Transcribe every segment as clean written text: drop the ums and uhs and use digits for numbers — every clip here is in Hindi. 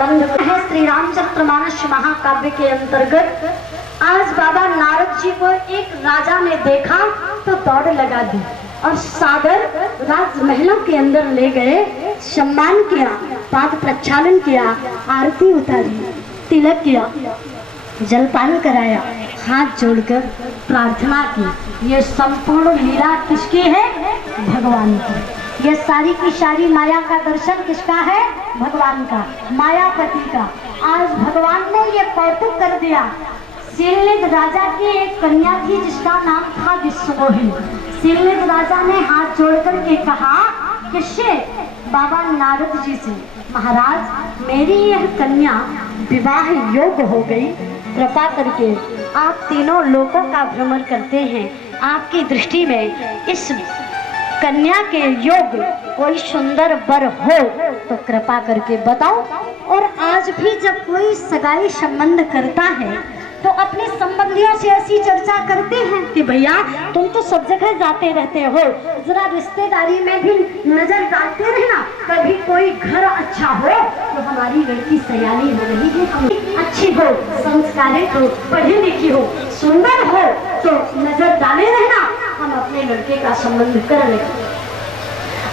है श्री रामचरितमानस महाकाव्य के अंतर्गत। आज बाबा नारद जी को एक राजा ने देखा तो दौड़ लगा दी और सादर राजमहलों के अंदर ले गए, सम्मान किया, पाद प्रक्षालन किया, आरती उतारी, तिलक किया, जलपान कराया, हाथ जोड़कर प्रार्थना की। ये संपूर्ण लीला किसकी है? भगवान की। ये सारी की सारी माया का दर्शन किसका है? भगवान का, मायापति का। आज भगवान ने ये कौतुक कर दिया। शिवलिंग राजा की एक कन्या थी जिसका नाम था विश्वमोहिनी। शिवलिंग राजा ने हाथ जोड़कर के कहा किससे? बाबा नारद जी से, महाराज मेरी यह कन्या विवाह योग्य हो गई, कृपा करके आप तीनों लोकों का भ्रमण करते हैं, आपकी दृष्टि में इस कन्या के योग्य कोई सुंदर वर हो तो कृपा करके बताओ। और आज भी जब कोई सगाई संबंध करता है तो अपने संबंधियों से ऐसी चर्चा करते हैं कि भैया तुम तो सब जगह जाते रहते हो, जरा रिश्तेदारी में भी नजर डालते रहना, कभी कोई घर अच्छा हो तो हमारी लड़की सयानी हो रही है, अच्छी हो, संस्कारित हो, पढ़ी लिखी हो, सुंदर हो तो नजर डाले रहना, हम अपने लड़के का संबंध कर लेंगे।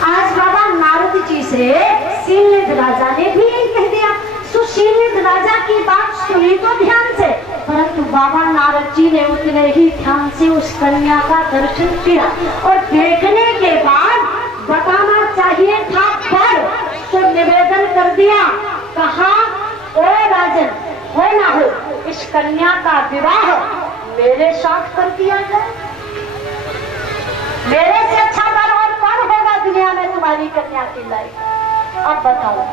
आज बाबा नारद जी से शिवलिंग राजा ने भी यही कह दिया। शिवलिंग राजा की बात सुनी तो ध्यान से, परंतु बाबा नारद जी ने उतने ही ध्यान से उस कन्या का दर्शन किया और देखने के बाद बताना चाहिए था पर तो निवेदन कर दिया, कहा ओ राजन हो ना हो इस कन्या का विवाह मेरे साथ कर दिया जाए। मेरे से अच्छा वर और कौन होगा दुनिया में तुम्हारी कन्या की लायक? अब बताओ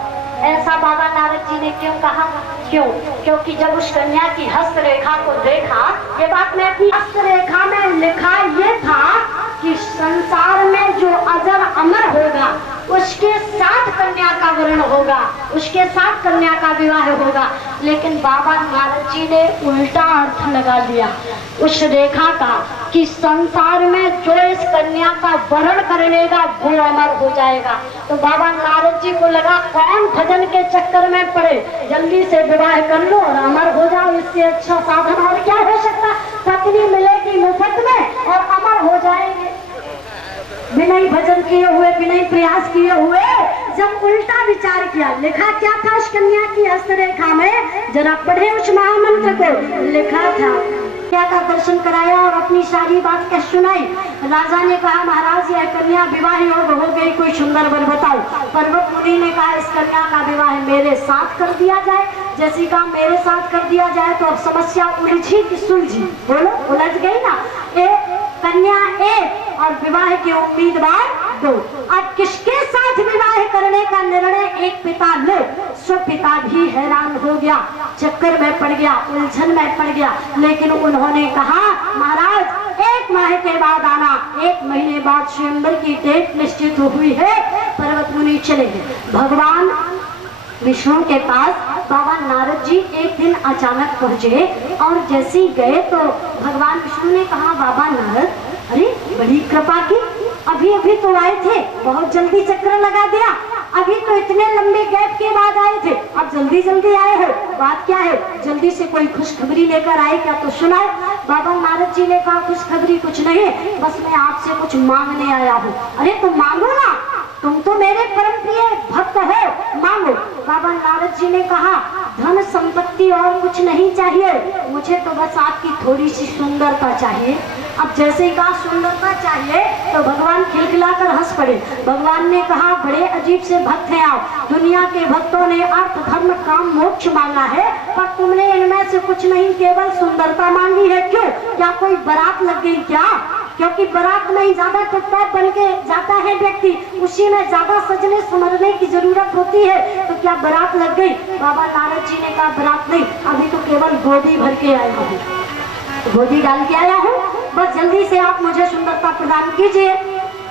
ऐसा बाबा नारद जी ने क्यों कहा? क्यों? क्योंकि जब उस कन्या की हस्तरेखा को देखा, ये बात मैं अपनी हस्तरेखा में लिखा ये था कि संसार में जो अजर अमर होगा उसके साथ कन्या का वर्ण होगा, उसके साथ कन्या का विवाह होगा। लेकिन बाबा नारद जी ने उल्टा अर्थ लगा दिया उस रेखा का कि संसार में जो इस कन्या का वर्ण कर लेगा वो अमर हो जाएगा। तो बाबा नारद जी को लगा कौन भजन के चक्कर में पड़े, जल्दी से विवाह कर लो और अमर हो जाओ, इससे अच्छा साधन और क्या हो सकता? पत्नी मिलेगी मुफ्त में और अमर हो जाएंगे बिना ही भजन किए हुए, बिना ही प्रयास किए हुए। जब उल्टा विचार किया, लिखा क्या था उस कन्या की हस्तरेखा में, जरा पढ़े उस महामंत्र को, लिखा था कन्या का दर्शन कराया और अपनी सारी बात कह सुनाई। राजा ने कहा महाराज यह कन्या विवाह योग्य हो गई, कोई सुंदर वर बताओ। पर्वत मुनि ने कहा इस कन्या का विवाह मेरे साथ कर दिया जाए। जैसी कहा मेरे साथ कर दिया जाए तो अब समस्या उलझी कि सुलझी? बोलो उलझ गई ना। कन्या एक और विवाह के उम्मीदवार दो। अब किसके साथ विवाह करने का निर्णय एक पिता लो? सो पिता भी हैरान हो गया, चक्कर में पड़ गया, उलझन में पड़ गया। लेकिन उन्होंने कहा महाराज 1 माह के बाद आना। 1 महीने बाद स्वयंवर की डेट निश्चित हुई है। पर्वत मुनि चले गए भगवान विष्णु के पास। बाबा नारद जी एक दिन अचानक पहुंचे और जैसे ही गए तो भगवान विष्णु ने कहा बाबा नारद अरे बड़ी कृपा की, अभी अभी तो आए थे, बहुत जल्दी चक्कर लगा दिया, अभी तो इतने लंबे गैप के बाद आए थे, अब जल्दी जल्दी आए हो, बात क्या है? जल्दी से कोई खुशखबरी लेकर आए क्या तो सुनाओ। बाबा नारद जी ने कहा खुशखबरी कुछ नहीं, बस मैं आपसे कुछ मांगने आया हूँ। अरे तुम मांगो ना, तुम तो मेरे परम प्रिय भक्त हो, मांगो। बाबा नारद जी ने कहा धन संपत्ति और कुछ नहीं चाहिए, मुझे तो बस आपकी थोड़ी सी सुंदरता चाहिए। अब जैसे ही कहा सुंदरता चाहिए तो भगवान खिलखिलाकर हंस पड़े। भगवान ने कहा बड़े अजीब से भक्त हैं आप, दुनिया के भक्तों ने अर्थ धर्म काम मोक्ष मांगा है पर तुमने इनमें से कुछ नहीं, केवल सुंदरता मांगी है। क्यों? क्या कोई बारात लग गई क्या? क्योंकि बारात में ही ज्यादा टिप-टॉप बन के जाता है व्यक्ति, उसी में ज्यादा सजने संवरने की जरूरत होती है, तो क्या बारात लग गई? बाबा नारद जी ने कहा बारात नहीं, अभी तो केवल गोदी भर के आया हूँ, गोदी डाल के आया हूँ, बस जल्दी से आप मुझे सुंदरता प्रदान कीजिए,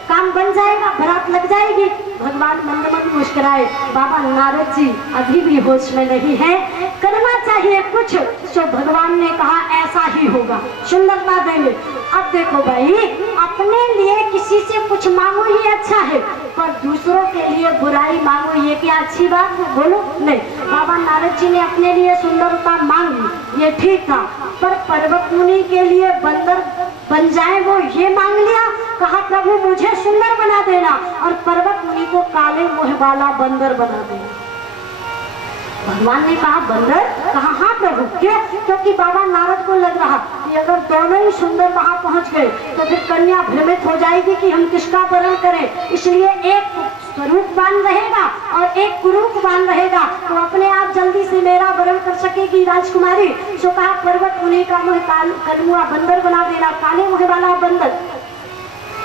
काम बन जाएगा, बारात लग जाएगी। भगवान मंद मंद मुस्कुराए। बाबा नारद जी अभी भी होश में नहीं है, करना चाहिए कुछ। तो भगवान ने कहा ऐसा ही होगा, सुंदरता देंगे। अब देखो भाई, अपने लिए किसी से कुछ मांगो ही अच्छा है, पर दूसरों के लिए बुराई मांगो ये क्या अच्छी बात है? बोलो नहीं। बाबा नारद जी ने अपने लिए सुंदरता मांगी, ये ठीक था, पर पर्वत मुनि के लिए बंदर बन जाए वो ये मांग लिया। कहा प्रभु मुझे सुंदर बना देना, और पर्वत मुनि को काले मुंह वाला बंदर बना देना। भगवान ने कहा बंदर? कहा हाँ प्रभु। क्यों? क्योंकि बाबा नारद को लग रहा कि अगर दोनों ही सुंदर वहां पहुंच गए तो फिर कन्या भ्रमित हो जाएगी कि हम किसका वरण करें, इसलिए एक स्वरूपवान रहेगा और एक कुरूपवान रहेगा, तो अपने आप जल्दी से मेरा वरण कर सकेगी राजकुमारी। सो कहा पर्वत मुनि का मुँह कलुआ बंदर बना देना, काले मुँह वाला बंदर।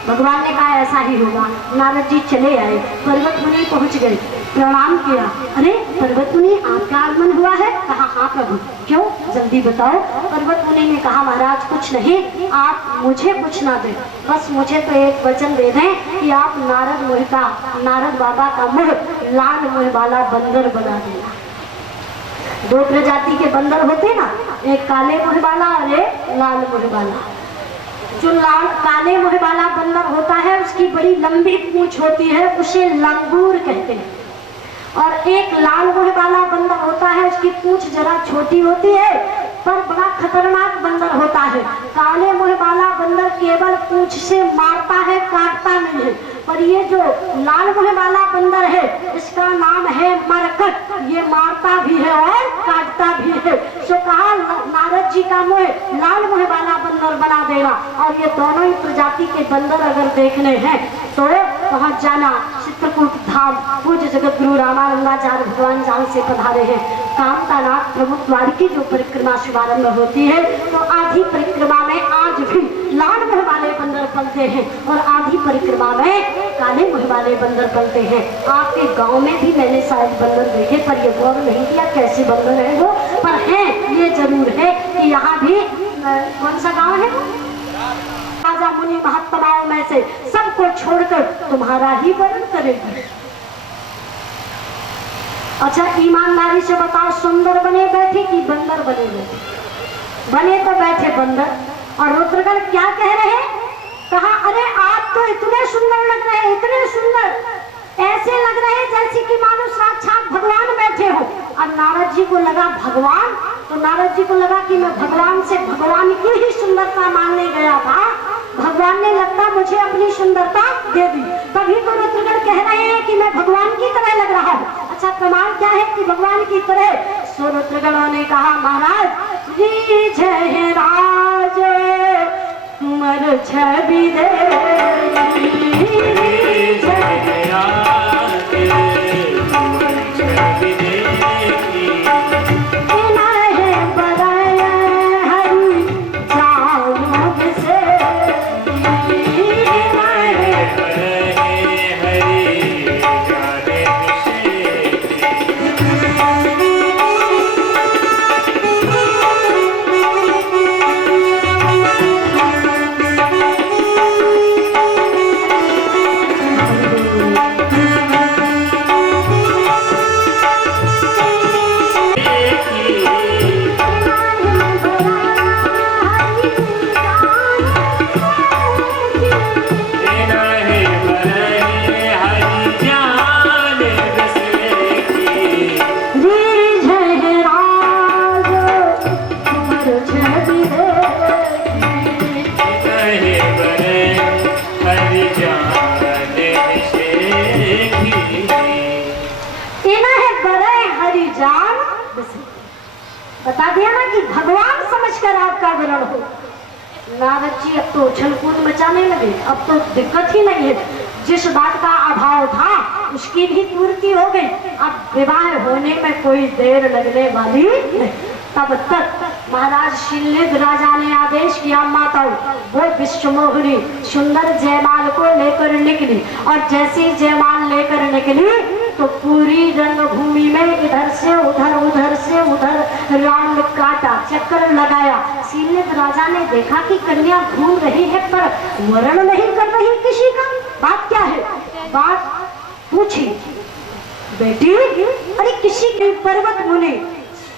भगवान ने कहा ऐसा ही होगा। नारद जी चले आए, पर्वत मुनि पहुंच गए, प्रणाम किया। अरे पर्वत मुनि आपका आगमन हुआ है? कहा हाँ प्रभु। क्यों? जल्दी बताओ। पर्वत मुनि ने कहा महाराज कुछ नहीं, आप मुझे कुछ ना दें, बस मुझे तो एक वचन दे दें कि आप नारद बाबा का मुँह लाल मुँह वाला बंदर बना देना। दो प्रजाति के बंदर होते ना, एक काले मुँह वाला और एक लाल मुँह वाला। जो काले मुँह वाला बंदर होता है उसकी बड़ी लंबी पूंछ होती है, उसे लंगूर कहते हैं, और एक लाल मुँह वाला बंदर होता है उसकी पूंछ जरा छोटी होती है पर बड़ा खतरनाक बंदर होता है। काले मुँह वाला बंदर केवल पूंछ से मारता है, काटता नहीं है, पर ये जो लाल मुँह वाला बंदर है इसका नाम है मरकट, ये मारता भी है और काटता भी है। सो कहा नारद जी का मुँह लाल मुँह वाला बंदर बना देना, और ये दोनों ही प्रजाति के बंदर अगर देखने हैं तो पहुंच जाना चित्रकूट धाम। पूज्य जगत गुरु रामानंदाचार्य भगवान जहाँ से पधारे हैं, कामतानाथ प्रमुख द्वार की जो परिक्रमा शुभारंभ होती है, तो आधी परिक्रमा में आज भी लाल मुँह वाले बंदर पलते हैं और आधी परिक्रमा में काले मुँह वाले बंदर पलते हैं। आपके गांव में भी मैंने शायद बंदर देखे, पर ये गौर नहीं किया कैसे बंदर है वो, पर है ये जरूर है कि यहाँ भी कौन सा गाँव है, राजा मुनि महात्माओं में से सबको छोड़कर तुम्हारा ही वरण करेगी। अच्छा ईमानदारी से बताओ, सुंदर बने बैठे कि बंदर बने बैठे? बने तो बैठे बंदर। और रुद्रगण क्या कह रहे हैं? कहा अरे आप तो इतने सुंदर लग रहे हैं, इतने सुंदर, ऐसे लग रहे हैं जैसे कि मानो साक्षात भगवान बैठे हो। अब नारद जी को लगा भगवान, तो नारद जी को लगा कि मैं भगवान से भगवान की ही सुंदरता मांगने गया था, भगवान ने लगता मुझे अपनी सुंदरता दे दी, तभी तो रुद्रगण कह रहे हैं कि मैं भगवान की तरह लग रहा हूँ। अच्छा प्रमाण क्या है कि भगवान की तरह? सो रुद्रगणों ने कहा महाराज जी जय राज तुमर छवि दे, जय राज तुमर छवि दे, बता दिया ना कि भगवान समझकर आपका वरण हो। नारद जी अब तो उछल कूद मचाने लगे, अब तो दिक्कत ही नहीं है, जिस बात का अभाव था उसकी भी पूर्ति हो गई, अब विवाह होने में कोई देर लगने वाली नहीं। तब तक महाराज शीलनिध राजा ने आदेश किया माताओं वो विश्वमोहिनी सुंदर जयमाल को लेकर निकली, और जैसी जयमाल लेकर निकली तो पूरी रंगभूमि में इधर से उधर राउंड काटा, चक्कर लगाया। शीलनिध राजा ने देखा कि कन्या घूम रही है पर वरण नहीं कर रही किसी का, बात क्या है? बात पूछी बेटी, अरे किसी के पर्वत मुनि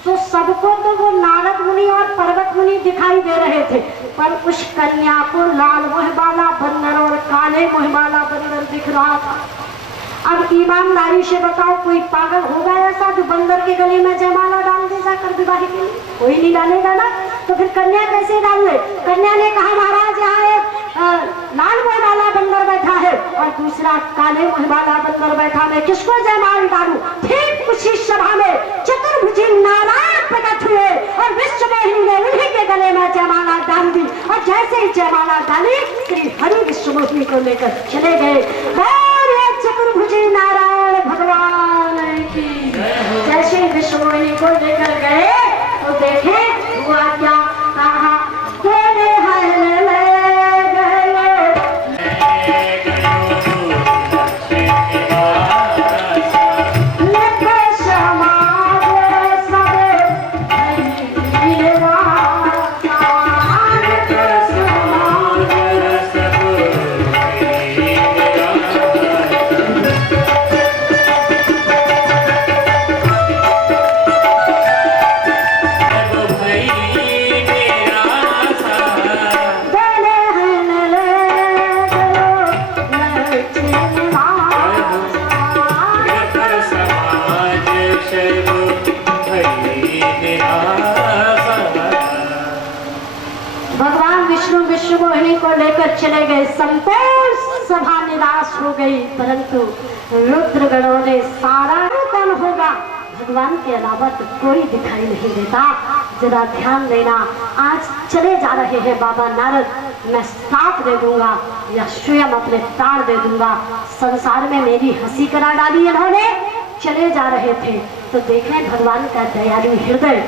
तो सबको तो वो नारद मुनि और पर्वत मुनि दिखाई दे रहे थे, पर उस कन्या को लाल मुँह वाला बंदर और काले मुँह वाला बंदर दिख रहा था। अब ईमानदारी से बताओ, कोई पागल होगा ऐसा जो बंदर के गले में जयमाला डाल दे जाकर विवाह के लिए? कोई नहीं डालेगा ना। तो फिर कन्या कैसे डाल ले? कन्या ने कहा महाराज यहाँ एक लाल मुँह वाला बंदर बैठा है और दूसरा काले मुँह वाला बंदर बैठा, मैं किसको जयमाल डालूं? ठीक उसी सभा में चतुर्भुजी नारायण प्रकट हुए और विश्वमोहिनी ने उन्हीं के गले में जयमाला डाल दी। और जैसे ही जयमाला डाली, श्री हरि विश्वमोहिनी को लेकर चले गए। चतुर्भुजी नारायण भगवान की जैसे विश्वमोहिनी को लेकर गए तो देखे हुआ क्या, कहा तेरे हल ले विश्वमोहिनी को लेकर चले गए। संपूर्ण सभा निराश हो गई, परंतु रुद्रगणों ने सारा कौन होगा, भगवान के अलावा तो कोई दिखाई नहीं देता। जरा ध्यान देना, आज चले जा रहे हैं बाबा नारद, मैं साथ दे दूंगा या स्वयं अपने प्राण दे दूंगा। संसार में मेरी हंसी करा डाली इन्होंने। चले जा रहे थे तो देखें भगवान का दयालु हृदय,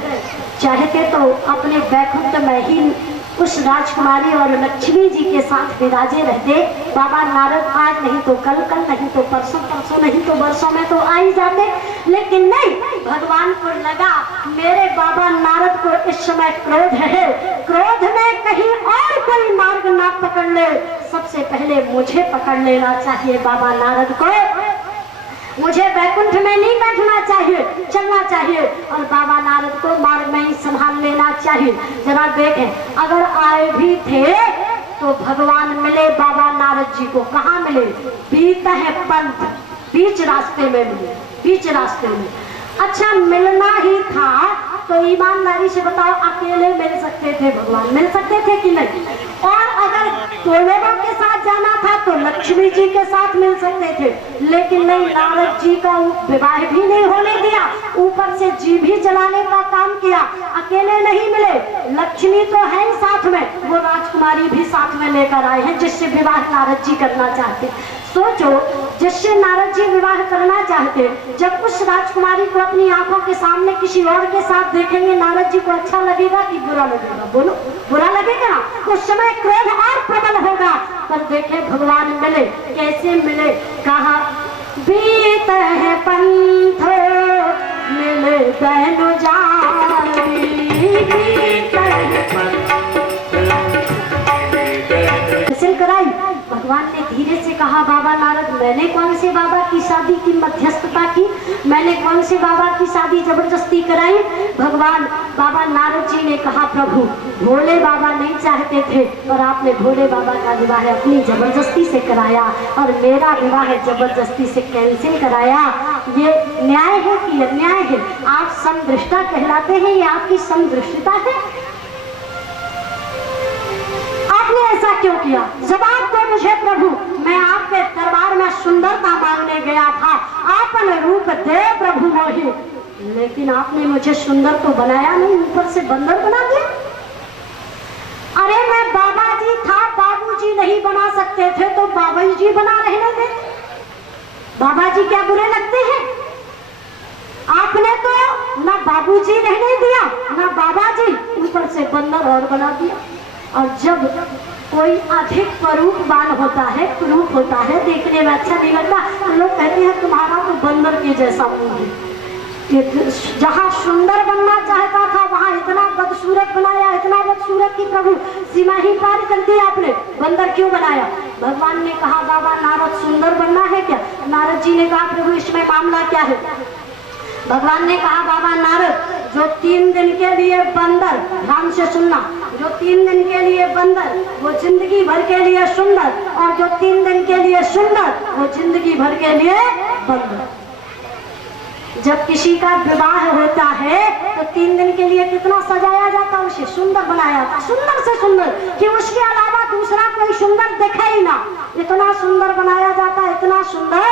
चाहते तो अपने वैकुंठ में ही उस राजकुमारी और लक्ष्मी जी के साथ विराजे रहते। बाबा नारद आज नहीं तो कल, कल नहीं तो परसों, परसों नहीं तो वर्षों में तो आ ही जाते। लेकिन नहीं, भगवान को लगा मेरे बाबा नारद को इस समय क्रोध है, क्रोध में कहीं और कोई मार्ग ना पकड़ ले, सबसे पहले मुझे पकड़ लेना चाहिए। बाबा नारद को मुझे वैकुंठ में नहीं बैठना चाहिए, चलना चाहिए और बाबा नारद को मार्ग में ही संभाल लेना चाहिए। जरा देखें, अगर आए भी थे तो भगवान मिले बाबा नारद जी को कहाँ मिले? बीता है पंथ, बीच रास्ते में मिले, बीच रास्ते में। अच्छा, मिलना ही था तो ईमानदारी से बताओ, अकेले मिल सकते थे भगवान, मिल सकते थे कि नहीं? और अगर दो लोगों के साथ जाना था तो लक्ष्मी जी के साथ मिल सकते थे, लेकिन नहीं, नारद जी का विवाह भी नहीं होने दिया, ऊपर से जी भी जलाने का काम किया। अकेले नहीं मिले, लक्ष्मी तो है ही साथ में, वो राजकुमारी भी साथ में लेकर आए हैं जिससे विवाह नारद जी करना चाहते। सोचो, जिससे नारद जी विवाह करना चाहते, जब उस राजकुमारी को अपनी आंखों के सामने किसी और के साथ देखेंगे, नारद जी को अच्छा लगेगा कि बुरा लगेगा? बोलो, बुरा लगेगा ना। उस समय क्रोध और प्रबल होगा। पर देखे भगवान मिले, कैसे मिले? कहा बीत है पंथ मिले बहन जानी, कराई। भगवान ने धीरे से कहा बाबा नारद, मैंने कौन से बाबा की शादी की मध्यस्थता की, मैंने कौन से बाबा की शादी जबरदस्ती कराई? भगवान बाबा नारद जी ने कहा प्रभु, भोले बाबा नहीं चाहते थे पर आपने भोले बाबा का विवाह अपनी जबरदस्ती से कराया और मेरा विवाह जबरदस्ती से कैंसिल कराया। ये न्याय है कि अन्याय है? आप समदृष्टा कहलाते हैं, ये आपकी समदृष्टता है? आपने ऐसा क्यों किया? जवाब दो मुझे प्रभु, मैं आपके दरबार में सुंदरता मांगने गया था, आपन रूप दे प्रभु मोहि, लेकिन आपने मुझे सुंदर तो बनाया नहीं, ऊपर से बंदर बना दिया। अरे मैं बाबा जी था, बाबू जी नहीं बना सकते थे तो बाबा जी बना रहने दे। बाबा जी क्या बुरे लगते हैं? आपने तो ना बाबू जी रहने दिया ना बाबा जी, ऊपर से बंदर और बना दिया। और जब कोई अधिक स्वरूपवान होता है, कुरूप होता है, देखने में अच्छा नहीं लगता, तो लोग कहते हैं तुम्हारा तो बंदर के जैसा मुंह है। जहाँ सुंदर बनना चाहता था वहाँ इतना बदसूरत बनाया, इतना बदसूरत की प्रभु सीमा ही पार कर दी आपने, बंदर क्यों बनाया? भगवान ने कहा बाबा नारद सुंदर बनना है क्या? नारद जी ने कहा प्रभु इसमें मामला क्या है? भगवान ने कहा बाबा नारद, जो के लिए बंदर, ध्यान से सुनना, जो 3 दिन के लिए बंदर वो जिंदगी भर के लिए सुंदर, और जो 3 दिन के लिए सुंदर वो जिंदगी भर के लिए बंदर। जब किसी का विवाह होता है तो 3 दिन के लिए कितना सजाया जाता, उसे सुंदर बनाया जाता, सुंदर से सुंदर, कि उसके अलावा दूसरा कोई सुंदर दिखे ही ना, इतना सुंदर बनाया जाता, इतना सुंदर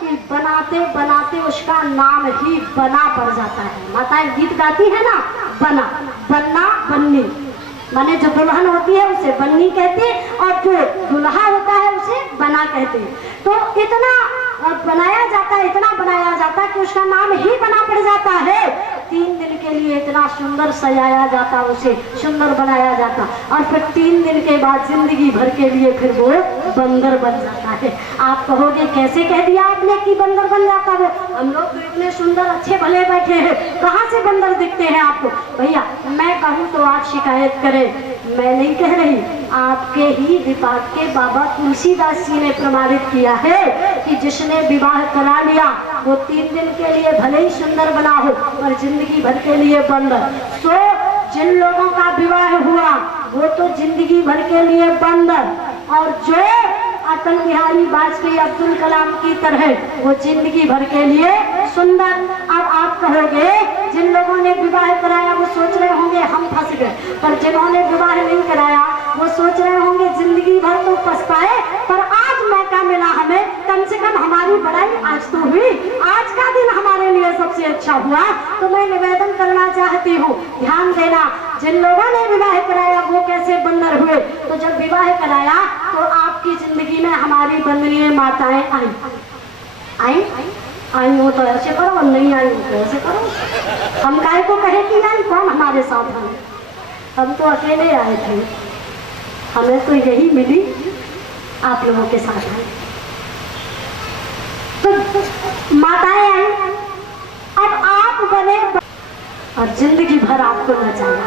कि बनाते बनाते उसका नाम ही बना पड़ जाता है। माताएं गीत गाती है ना, बना, बन्ना, बन्नी, माने जो दुल्हन होती है उसे बन्नी कहते हैं, और जो दुल्हा होता है उसे बना कहते हैं। तो इतना बनाया जाता है, इतना बनाया जाता है कि उसका नाम ही बना पड़ जाता है। 3 दिन के लिए इतना सुंदर सजाया जाता, उसे सुंदर बनाया जाता, और फिर 3 दिन के बाद जिंदगी भर के लिए फिर वो बंदर बन जाता है। आप कहोगे कैसे कह दिया आपने कि बंदर बन जाता वो? हम लोग तो इतने सुंदर अच्छे भले बैठे हैं, कहाँ से बंदर दिखते हैं आपको? भैया मैं कहूँ तो आप शिकायत करें, मैं नहीं कह रही, आपके ही विभाग के बाबा तुलसीदास जी ने प्रमाणित किया है कि जिसने विवाह करा लिया वो 3 दिन के लिए भले ही सुंदर बना हो पर जिंदगी भर के लिए बंदर। सो जिन लोगों का विवाह हुआ वो तो जिंदगी भर के लिए बंदर, और जो अटल बिहारी वाजपेयी, अब्दुल कलाम की तरह वो जिंदगी भर के लिए सुंदर। अब आप कहोगे जिन लोगों ने विवाह कराया वो सोच रहे होंगे हम फंस गए, पर जिन्होंने विवाह नहीं कराया वो सोच रहे होंगे जिंदगी भर तो पछताए, पर आज मौका मिला हमें, कम से कम हमारी बड़ाई आज तो हुई, आज का दिन हमारे लिए सबसे अच्छा हुआ। तो मैं निवेदन करना चाहती हूँ, ध्यान देना, जिन लोगों ने विवाह कराया वो कैसे बंदर हुए? तो जब विवाह कराया तो आपकी जिंदगी में हमारी बंदनीय माताएं आई, आई आई हो तो ऐसे करो, नहीं आई हो तो ऐसे करो। हम काय को कहे कि आई, कौन हमारे साथ है? हम तो अकेले आए थे, हमें तो यही मिली, आप लोगों के साथ आई। तो माताएं आई, अब आप बने और जिंदगी भर आपको नचाया।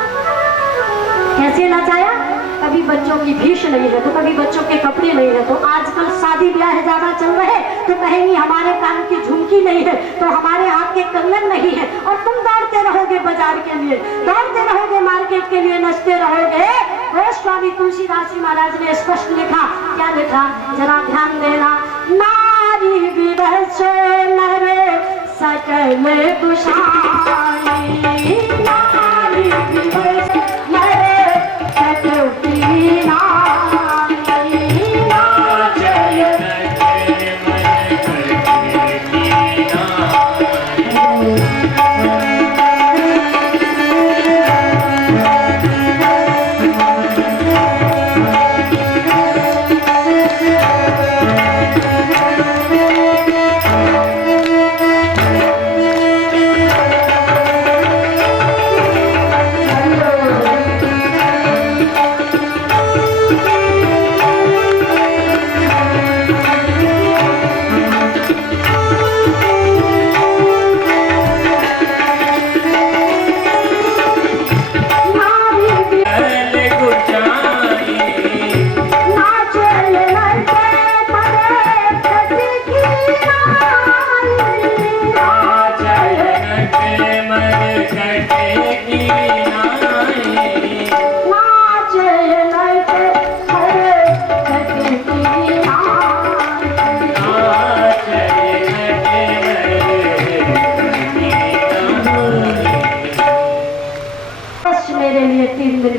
कैसे नचाया? कभी बच्चों की फीस नहीं है तो कभी बच्चों के कपड़े नहीं है, तो आजकल शादी ब्याह ज्यादा चल रहे तो कहेंगी हमारे कान की झुमकी नहीं है, तो हमारे हाथ के कंगन नहीं है, और तुम दौड़ते रहोगे बाजार के लिए, दौड़ते रहोगे मार्केट के लिए, नचते रहोगे। और स्वामी तुलसीदास जी महाराज ने स्पष्ट लिखा, क्या लिखा जरा ध्यान देना, नारी विवश नर सकल कुशाई, नारी विवश नर सकल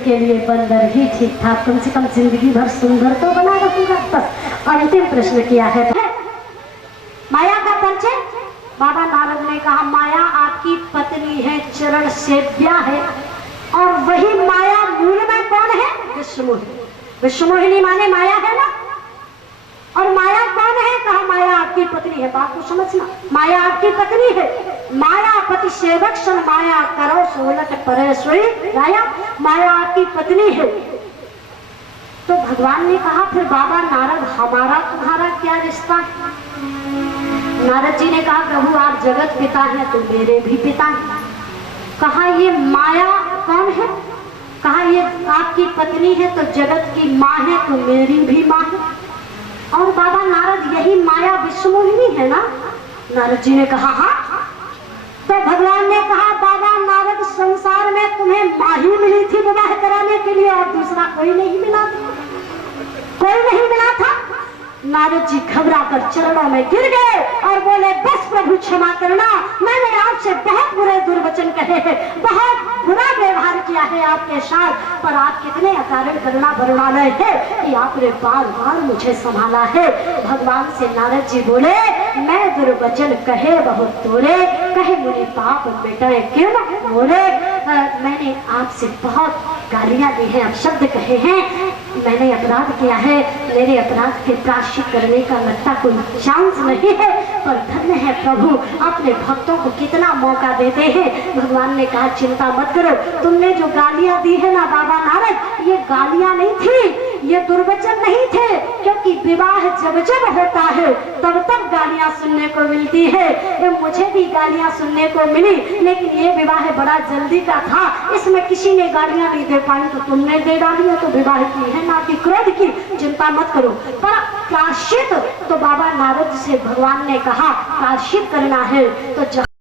के लिए बंदर ही ठीक था, कम से कम जिंदगी भर सुंदर तो बना रखूंगा। बस अंतिम प्रश्न किया है, माया का परिचय। बाबा नारद ने कहा माया आपकी पत्नी है, चरण सेव्या है, और वही माया मूल में कौन है? विश्वमोहिनी। विश्वमोहिनी माने माया है ना, और माया कौन है? कहा माया आपकी पत्नी है। बात को समझना, माया आपकी पत्नी है, माया पति सेवक सन माया करो सोलट परे सोई राया, माया आपकी पत्नी है। तो भगवान ने कहा फिर बाबा नारद हमारा तुम्हारा क्या रिश्ता है? नारद जी ने कहा प्रभु आप जगत पिता हैं तो मेरे भी पिता हैं। कहा ये माया कौन है? कहा ये आपकी पत्नी है तो जगत की माँ है तो मेरी भी माँ है। और बाबा नारद यही माया विश्वमोहिनी है ना? नारद जी ने कहा हाँ। तो भगवान ने कहा बाबा नारद संसार में तुम्हें और दूसरा कोई नहीं मिला था, कोई नहीं मिला था। नारद जी घबरा कर चरणों में गिर गए और बोले, बस प्रभु क्षमा करना, मैंने आपसे बहुत बुरे दुर्वचन कहे हैं, बहुत बुरा व्यवहार किया है आपके साथ, पर आप कितने अकारण करुणा भरणालय है कि आपने बार बार मुझे संभाला है। भगवान से नारद जी बोले, मैं दुर्वचन कहे बहुत तोरे, कहे मुझे पाप बेटे क्यों बोले, मैंने आपसे बहुत गालियां दी हैं, अपशब्द कहे हैं, मैंने अपराध किया है, मेरे अपराध के प्रायश्चित करने का लगता कोई चांस नहीं है, पर धन्य है प्रभु, अपने भक्तों को कितना मौका देते हैं। भगवान ने कहा, चिंता मत करो, तुमने जो गालियां दी है ना बाबा नारद, ये गालियां नहीं थी, ये दुर्वचन नहीं थे, क्योंकि विवाह जब जब होता है तब तब गालियां सुनने को मिलती है। ये मुझे भी गालियां सुनने को मिली, लेकिन ये विवाह बड़ा जल्दी का था, इसमें किसी ने गालियां नहीं दे पाई, तो तुमने दे डाली है, तो विवाह की है ना कि क्रोध की, चिंता मत करो। पर प्रायश्चित तो बाबा नारद से भगवान ने कहा प्रायश्चित करना है, तो